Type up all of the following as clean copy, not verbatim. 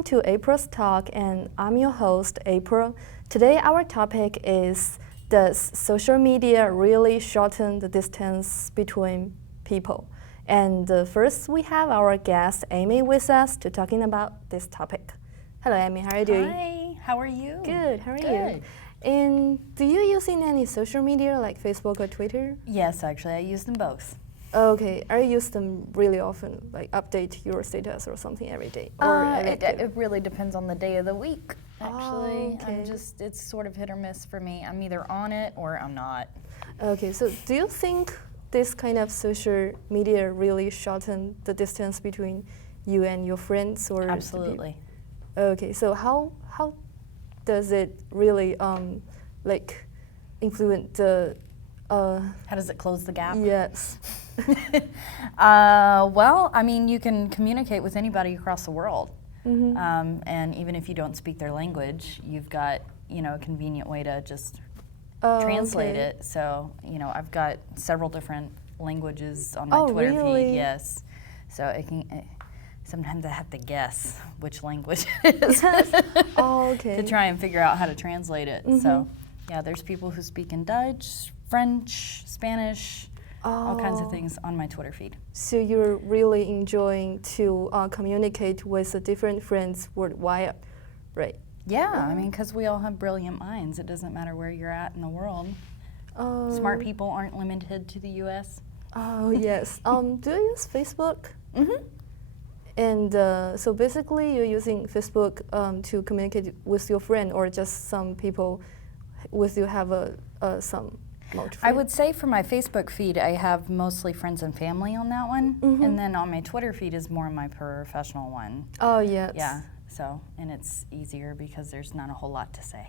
welcome to April's Talk, and I'm your host, April. Today our topic is, does social media really shorten the distance between people? And first we have our guest, Amy, with us to talking about this topic. Hello, Amy, how are you doing? Hi, how are you? Good, how are you? Good. And do you use any social media like Facebook or Twitter? Yes, actually, I use them both. Okay, I use them really often, like update your status or something every day. It really depends on the day of the week, actually. Okay. It's sort of hit or miss for me. I'm either on it or I'm not. Okay, so do you think this kind of social media really shorten the distance between you and your friends? Or Absolutely. Okay, so how does it really like influence the How does it close the gap? yes. Well, I mean, you can communicate with anybody across the world. Mm-hmm. And even if you don't speak their language, you've got, a convenient way to just translate okay. it. So, I've got several different languages on my Oh, Twitter really? feed, yes. So sometimes I have to guess which language it is Oh, okay. to try and figure out how to translate it. Mhm. So, yeah, there's people who speak in Dutch, French, Spanish, all kinds of Oh. things on my Twitter feed. So you're really enjoying to communicate with the different friends worldwide, right? Yeah, I mean, because we all have brilliant minds. It doesn't matter where you're at in the world. Smart people aren't limited to the U.S. Oh, yes. Do you use Facebook? Mm-hmm. And so basically you're using Facebook to communicate with your friend, or just some people with you have some multiple I would say for my Facebook feed, I have mostly friends and family on that one. Mhm. And then on my Twitter feed is more my professional one. Oh, yes. Yeah, so, and it's easier because there's not a whole lot to say.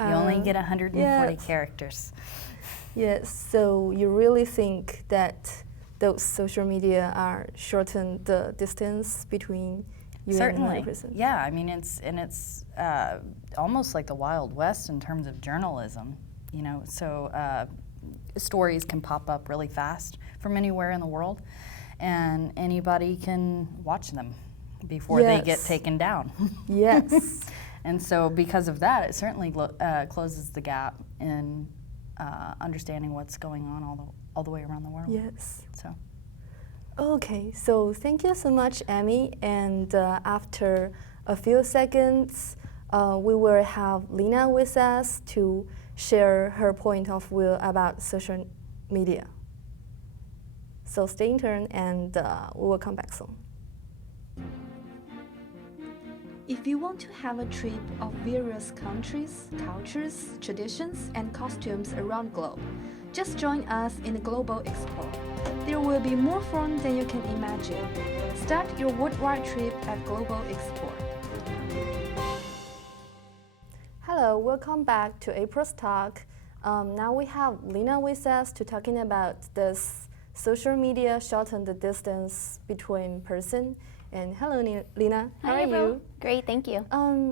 You only get 140 yes. characters. Yes, so you really think that those social media are shorten the distance between you and Certainly. another person? Yeah, I mean, it's almost like the Wild West in terms of journalism, so stories can pop up really fast from anywhere in the world, and anybody can watch them before they get Yes. taken down. Yes. And so because of that, it certainly closes the gap in understanding what's going on all the way around the world. Yes. So. Okay, so thank you so much, Amy. And after a few seconds, we will have Lina with us to share her point of view about social media. So stay tuned, and we will come back soon. If you want to have a trip of various countries, cultures, traditions, and costumes around the globe, just join us in the Global Explore. There will be more fun than you can imagine. Start your worldwide trip at Global Explore. Hello, welcome back to April's Talk. Now we have Lina with us to talking about this social media shorten the distance between person. And hello, Lina. How Hi, are April. you? Great, thank you.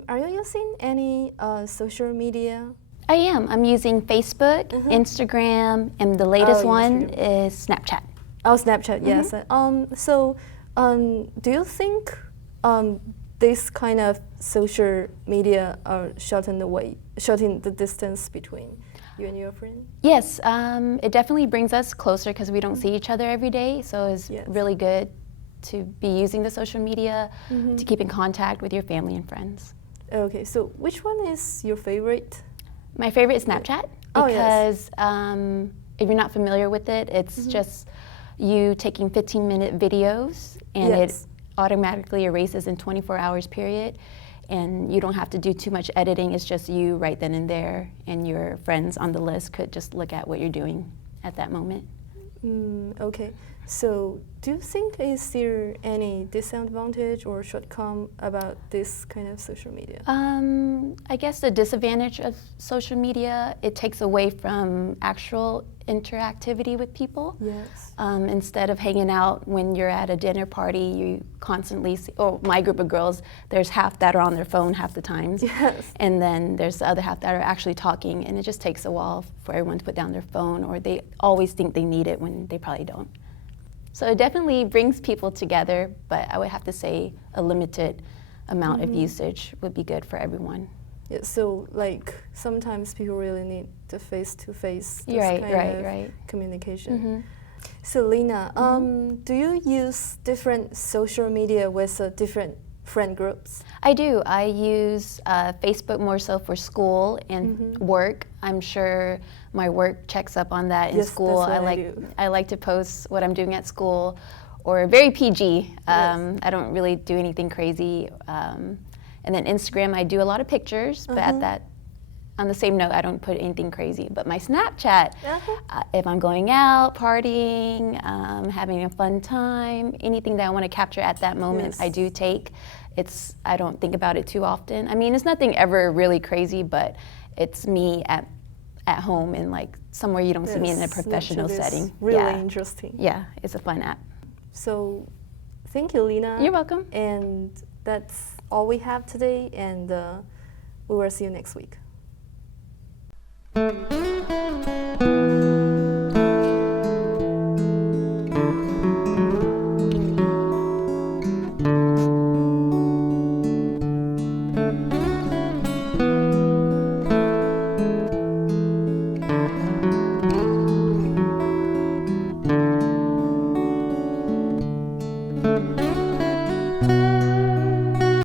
Are you using any social media? I am. I'm using Facebook, Instagram, and the latest one Instagram. is Snapchat. Oh, Snapchat, yes. Do you think this kind of social media shorten the distance between you and your friend? Yes, it definitely brings us closer because we don't see each other every day, so it's Yes. really good to be using the social media to keep in contact with your family and friends. Okay, so which one is your favorite? My favorite is Snapchat Oh, yes. because if you're not familiar with it, it's just you taking 15-minute videos and Yes. it automatically erases in 24 hours period, and you don't have to do too much editing. It's just you right then and there, and your friends on the list could just look at what you're doing at that moment. Okay, so do you think is there any disadvantage or shortcome about this kind of social media? I guess the disadvantage of social media, it takes away from actual interactivity with people. Yes. Instead of hanging out when you're at a dinner party, you constantly see, or my group of girls, there's half that are on their phone half the times. Yes. And then there's the other half that are actually talking, and it just takes a while for everyone to put down their phone, or they always think they need it when they probably don't. So it definitely brings people together, but I would have to say a limited amount of usage would be good for everyone. Yeah, so like sometimes people really need the face-to-face this Right, kind right, of right. communication. So Lena, do you use different social media with different friend groups? I do. I use Facebook more so for school and work. I'm sure my work checks up on that in Yes, school. that's what I do. I like to post what I'm doing at school, or very PG. I don't really do anything crazy. And then Instagram, I do a lot of pictures, but on the same note, I don't put anything crazy. But my Snapchat, if I'm going out, partying, having a fun time, anything that I want to capture at that moment, I do take. I don't think about it too often. I mean, it's nothing ever really crazy, but it's me at home and like somewhere you don't see me in a professional setting. Really interesting. Yeah, it's a fun app. So thank you, Lena. You're welcome. And that's all we have today, and we will see you next week.